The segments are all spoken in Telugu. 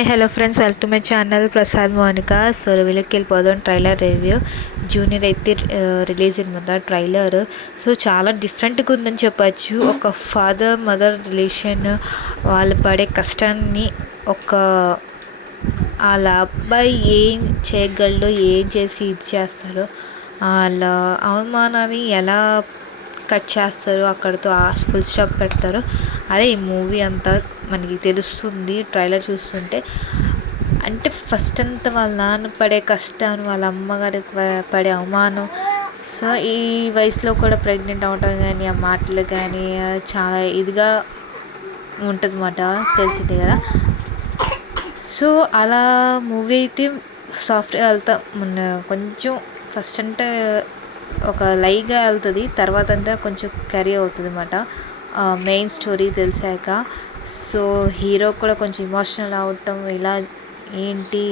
Hi hello friends, welcome to my channel Prasad Monika. So రివ్యూలోకి వెళ్ళిపోదాం. ట్రైలర్ రివ్యూ జూనియర్ అయితే రిలీజ్ అయింది ట్రైలర్. సో చాలా డిఫరెంట్గా ఉందని చెప్పచ్చు. ఒక ఫాదర్ మదర్ రిలేషన్, వాళ్ళు పడే కష్టాన్ని వాళ్ళ అబ్బాయి ఏం చేయగలడో, ఏం చేసి ఇది చేస్తారో, వాళ్ళ అవమానాన్ని ఎలా కట్ చేస్తారు, అక్కడితో ఫుల్ స్టాప్ పెడతారు. అదే ఈ మూవీ అంతా మనకి తెలుస్తుంది ట్రైలర్ చూస్తుంటే. అంటే ఫస్ట్ అంతా వాళ్ళ నాన్న పడే కష్టం, వాళ్ళ అమ్మగారికి పడే అవమానం. సో ఈ వయసులో కూడా ప్రెగ్నెంట్ అవ్వటం కానీ, ఆ మాటలు కానీ చాలా ఇదిగా ఉంటుంది అన్నమాట, తెలిసిందే కదా. సో అలా మూవీ అయితే సాఫ్ట్గా వెళ్తా కొంచెం ఫస్ట్ అంటే ఒక లైగా వెళ్తుంది, తర్వాత అంతా కొంచెం కర్రీ అవుతుంది అన్నమాట మెయిన్ స్టోరీ తెలిసాక. సో హీరో కూడా కొంచెం ఎమోషనల్ అవటం, ఇలా ఏంటి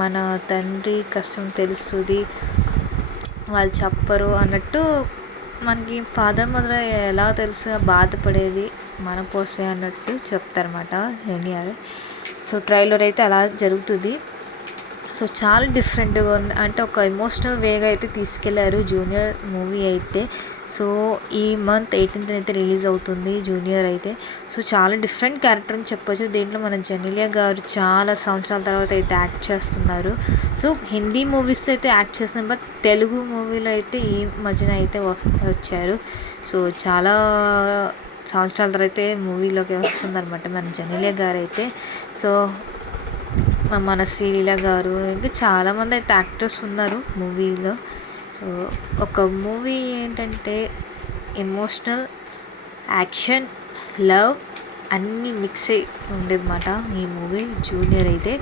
మన తండ్రి కష్టం తెలుస్తుంది, వాళ్ళు చెప్పరు అన్నట్టు. మనకి ఫాదర్ మదర్ ఎలా తెలుసు బాధపడేది మన కోసమే అన్నట్టు చెప్తారన్నమాట ఎన్టీఆర్. సో ట్రైలర్ అయితే అలా జరుగుతుంది. సో చాలా డిఫరెంట్గా ఉంది, అంటే ఒక ఎమోషనల్ వేగా అయితే తీసుకెళ్లారు జూనియర్ మూవీ అయితే. సో ఈ మంత్ 18th అయితే రిలీజ్ అవుతుంది జూనియర్ అయితే. సో చాలా డిఫరెంట్ క్యారెక్టర్ అని చెప్పొచ్చు. దీంట్లో మన జెనీలియా గారు చాలా సంవత్సరాల తర్వాత అయితే యాక్ట్ చేస్తున్నారు. సో హిందీ మూవీస్లో అయితే యాక్ట్ చేస్తున్నారు, బట్ తెలుగు మూవీలో అయితే ఈ మధ్యన అయితే వచ్చారు. సో చాలా సంవత్సరాల తర్వాత అయితే మూవీలోకి వస్తుందన్నమాట మన జెనీలియా గారు అయితే. సో మన శ్రీలీల గారు, ఇంకా చాలామంది అయితే యాక్టర్స్ ఉన్నారు మూవీలో. సో ఒక మూవీ ఏంటంటే ఎమోషనల్, యాక్షన్, లవ్ అన్నీ మిక్స్ అయి ఉండేదన్నమాట ఈ మూవీ జూనియర్ అయితే.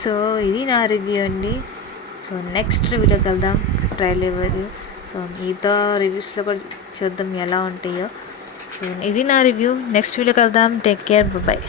సో ఇది నా రివ్యూ అండి. సో నెక్స్ట్ రివ్యూలోకి వెళ్దాం, ట్రైలర్ రివ్యూ. సో మిగతా రివ్యూస్లో కూడా చూద్దాం ఎలా ఉంటాయో. సో ఇది నా రివ్యూ, నెక్స్ట్ వీడియోకి వెళ్దాం. Take care, bye.